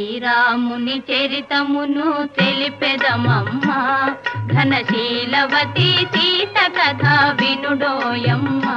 శ్రీరాముని చరితమును తెలిపెదమమ్మా, ఘనశీలవతి సీత కథ వినుడోయమ్మా.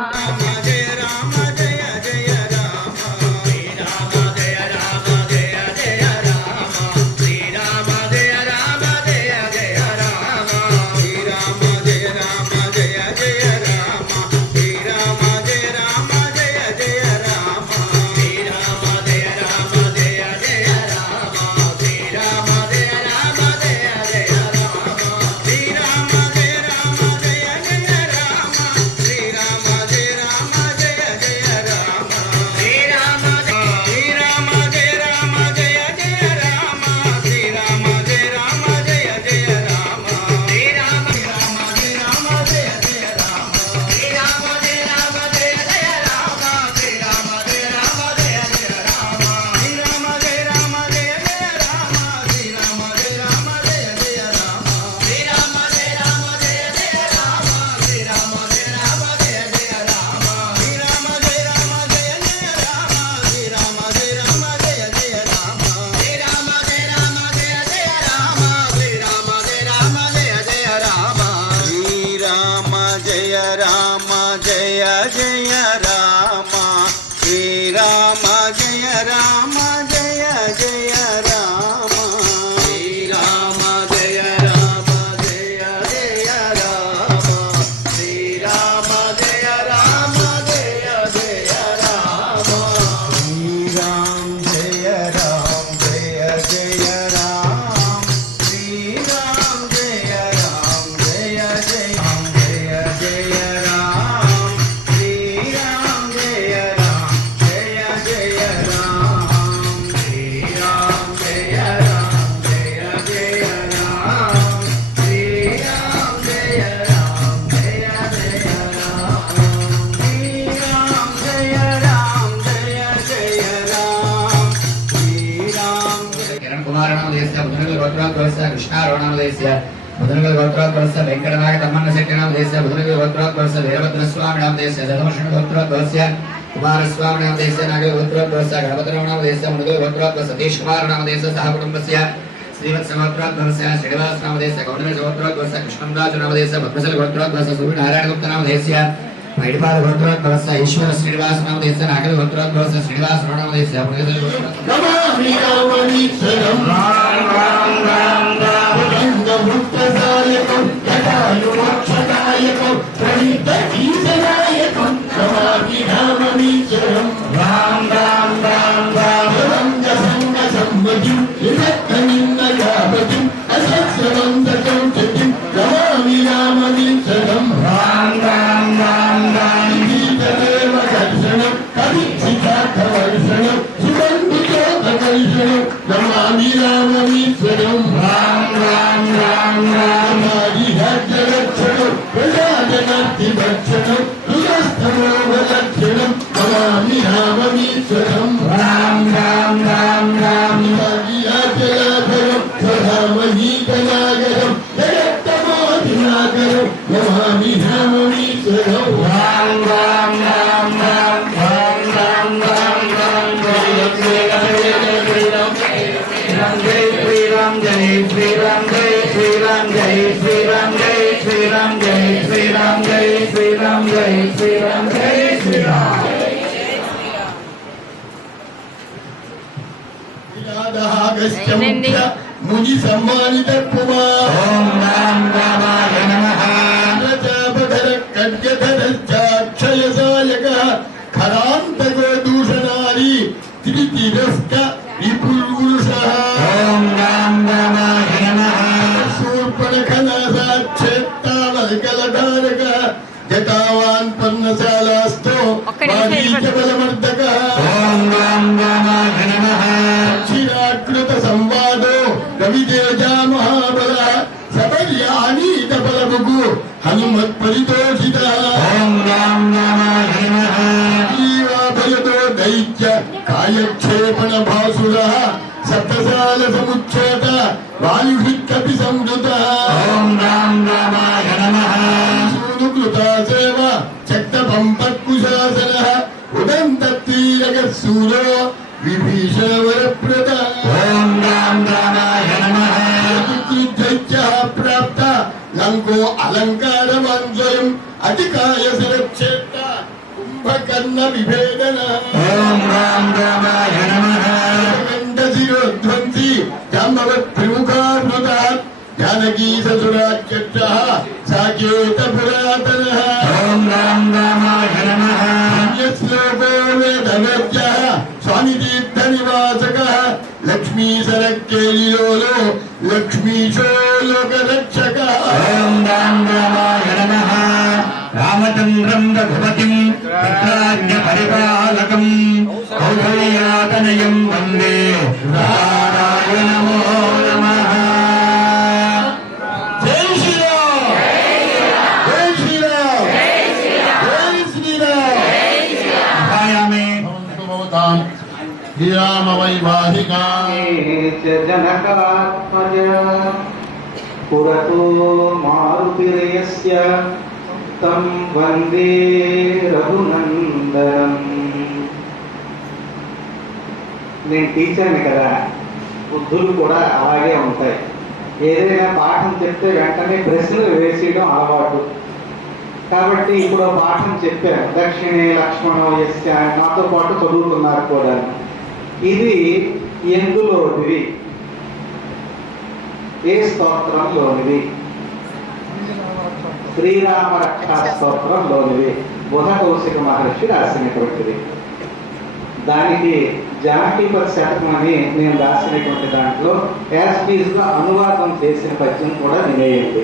ముదనగల్ గోత్రోద్భవస్య వెంకటనాయక తమ్మన్న శెట్టి నామదేశ ముదనగల్ గోత్రోద్భవస్య వీరభద్రస్వామి నామదేశ జగమోహన గోత్రోద్భవస్య కుమారస్వామి నామదేశ నాగల్ గోత్రోద్భవస్య గణపతిరామ నామదేశ ముదనగల్ గోత్రోద్భవ సతీష్ కుమార్ నామదేశ సహ కుటుంబస్య శ్రీవత్స గోత్రోద్భవస్య శ్రీనివాస నామదేశ గౌతమ గోత్రోద్భవస్య కృష్ణంరాజు నామదేశ పద్మశల గోత్రోద్భవస్య సూర్యనారాయణ గుప్త నామదేశ వైడిపాద గోత్రోద్భవస్య ఈశ్వర శ్రీనివాస నామదేశ నాగల్ గోత్రోద్భవస్య శ్రీనివాస నామదేశ ముదనగల్ मुक्तदायकं जटायुमोक्षदायकं प्रणीतगीतनायकं नमामि राममीश्वरं राम राम राम राम रङ्गसङ्गसम्मतिं विभक्तनिन्दयापतिं असत्समन्दकं चतिं नमामि राममीश्वरं राम राम राम राम गीतदेव दर्शनं कविसिद्धार्थवर्षणं सुबन्धुचोदकर्षणं नमामि राममीश्वरं राम राम राम राम हरिहर्जलक्षणं प्रजाजनार्तिभक्षणं दुरस्तमोगलक्षणं नमामि राममीश्वरं राम राम राम राम हरिहर्जलाधरं स्वधामहीतनागरं जगत्तमोदिनागरं नमामि राममीश्वरं राम राम राम राम राम राम राम राम जय श्री राम जय श्री राम जय श्री राम जय श्री राम जय श्री राम जय श्री राम जय श्री राम जय श्री राम जय श्री राम मुनि सम्मानित कुमार ओम राम रामाय नमः प्रजापधर खड्गधरश्चाक्षय सायकः खरान्तको दूषणारी त्रितिरस्क विपुरुषः ओम राम रामाय नमः शूर्पणखनासाक्षेत्तावल्कलधारकः जटावान् पर्णशालास्थो वागीजबलमर्दकः ओम राम रामाय नमः क्षीराकृत संवादो कवितेजा महाबलः सबर्यानीतबलभुगु हनुमत्परितोषितः ओम राम रामाय नमः जीवाभयतो दैत्य कायक्षेपण भासुरः सप्तसाल समुच्छेद वायुभिक्कपि संवृतः ओम राम रामाय नमः सूनुकृता सेवा चक्तपम्पत्कुशासनः उदन्तत्रीरगसूरो विभीषणवरप्रदः ओम को अलंकारवान् स्वयं अतिकाय शिरक्षेत्र कुंभकर्ण विभेदन ओम राम रामाय नमः शिरोध्वंसी जाम्बवत् प्रमुखावृता जानकी ससुराक्षः साकेत पुरातनः ओम राम रामाय नमः श्लोको वेदवेद्यः स्वामी तीर्थ निवासकः लक्ष्मी सरक्केलिलोलो लक्ष्मीशो लोकरक्षकः ओम राम रामाय नमः रामचंद्रं रघुपतिं पित्राज्ञ परिपालकं कौसल्यातनयं वन्दे रामाय नमो नमः जय श्री राम जय श्री राम जय श्री राम भायामि गिराम वैवाहिका जनकात्मज पुरतो मारुतिरयस्य तं वन्दे रघुनन्दनम् నేను టీచర్ని కదా, బుద్ధులు కూడా అలాగే ఉంటాయి. ఏదైనా పాఠం చెప్తే వెంటనే ప్రశ్నలు వేసేయడం అలవాటు. కాబట్టి ఇప్పుడు పాఠం చెప్పారు, దక్షిణే లక్ష్మణో యస్య, నాతో పాటు చదువుతున్నారు కూడా. ఇది ఎందులోనిది? ఏ స్తోత్రంలోనిది? శ్రీరామ రక్షా స్తోత్రంలోనిది. బుధ కౌశిక మహర్షి రాసినటువంటిది. దానికి జానకీపతి శతకం అని నేను రాసినటువంటి దాంట్లో యాస్టీస్లో అనువాదం చేసిన పద్యం కూడా వినేయండి.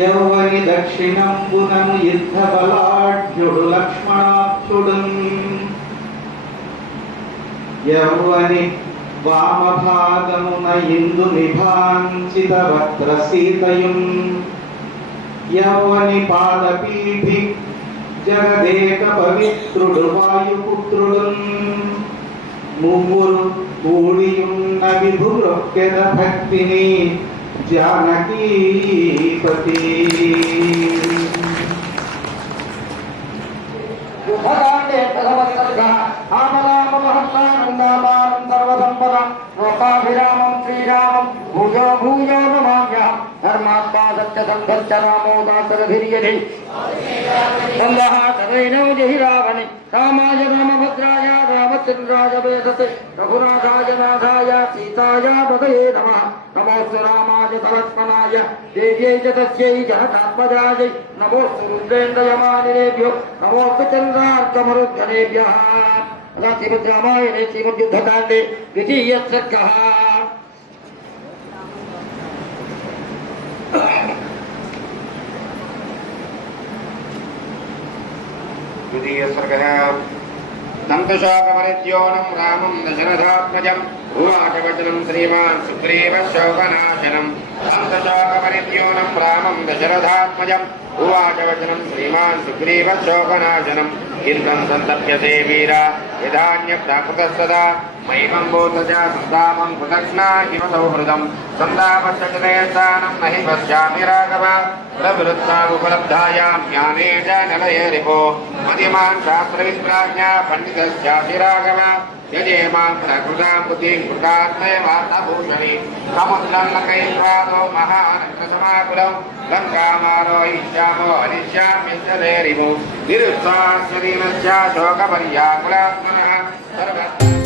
యౌవని దక్షిణంబునను యుద్ధ బలాఢ్యుడు లక్ష్మణాక్షుడు, యౌవని వామభాగమున ఇందు నిభాంచిత వక్ర సీతయున్, యౌవని పాదపీఠి జగదేక పవిత్రుడు వాయుపుత్రుడు, ముగ్గురు కూడియున్న విభురొక్కెద భక్తిని జానకీపతి. శ్రీరామం భూయో భూయో నమామ్యహం ధర్మాత్మా సత్య సంఘర్ష రామో దాసరధిర్యధి సందః తదైనో జహి రావణి రామాయ రామభద్రాయ రామచంద్రాయ వేదతే రఘునాథాయ నాథాయ సీతాయ పదయే నమః. నమోస్తు రామాయ తలక్ష్మణాయ దేవ్యై చ తస్యై జనకాత్మజాయై నమోస్తు రుద్రేంద్రయమానిరేభ్యో నమోస్తు చంద్రార్కమరుద్గణేభ్యः. అలా శ్రీమద్ రామాయణే శ్రీమద్యుద్ధకాండే ద్వితీయ సర్గः. द्वितीय सर्गः नन्तशोकमरिद्योनं रामं दशरथात्मजं उवाच वचनं श्रीमान् सुग्रीवशोकनाशनं. नन्तशोकमरिद्योनं रामं दशरथात्मजं उवाच वचनं श्रीमान् सुग्रीवशोकनाशनं. इन्द्रं सन्तप्यते वीरा यदान्यप्राकृतस्तदा मयिमं भूतजा सन्तापं कृतघ्ना इव सौहृदं सन्तापश्चतुरेशानं न हि पश्यामि राघव प्रवृत्तामुपलब्धायां ज्ञाने च निलये रिपो मतिमान् शास्त्रविद्प्राज्ञा पण्डितस्यापि राघव यजेमां प्रकृतां बुद्धिं कृतात्मयवार्तभूषणि समुद्रं लङ्कयित्वादो महानक्रसमाकुलं लङ्कामारोहिष्यामो हनिष्याम्यश्च रिमो निरुत्साहस्य दीनस्य शोकपर्याकुलात्मनः सर्वत्र